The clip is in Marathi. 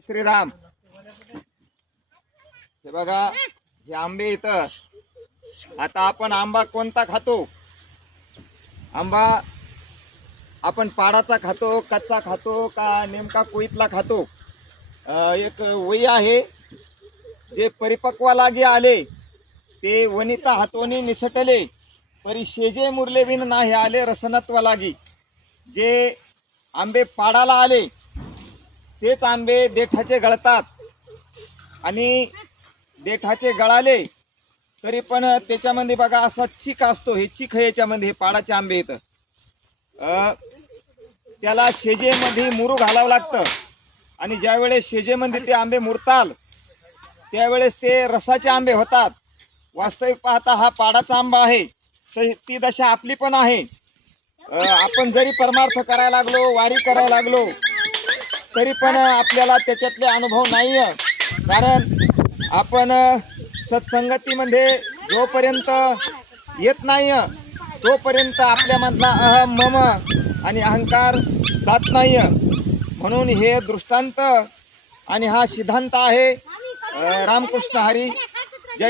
श्रीराम. हे बघा हे आंबे इथं. आता आपण आंबा कोणता खातो? आंबा आपण पाडाचा खातो कच्चा खातो का नेमका कोईतला खातो? एक वही आहे जे परिपक्व लागे आले ते वनिता हातोनी निसटले परी शेजे मुरले बिन नाही आले रसनत्व लागी जे आंबे पाडाला आले तेच आंबे देठाचे गळतात. आणि देठाचे गळाले तरी पण त्याच्यामध्ये बघा असा चिक असतो हे चिक आहे याच्यामध्ये हे पाडाचे आंबे येतं त्याला शेजेमध्ये मुरू घालावं लागतं. आणि ज्यावेळेस शेजेमध्ये ते आंबे मुरताल त्यावेळेस ते रसाचे आंबे होतात. वास्तविक पाहता हा पाडाचा आंबा आहे. तर ती दशा आपली पण आहे. आपण जरी परमार्थ करायला लागलो वारी करायला लागलो तरी पण आपल्याला त्याच्यातले अनुभव नाही आहे कारण आपण सत्संगतीमध्ये जोपर्यंत येत नाही तोपर्यंत आपल्यामधला अहम मम आणि अहंकार जात नाही म्हणून हे दृष्टांत आणि हा सिद्धांत आहे रामकृष्ण हरी.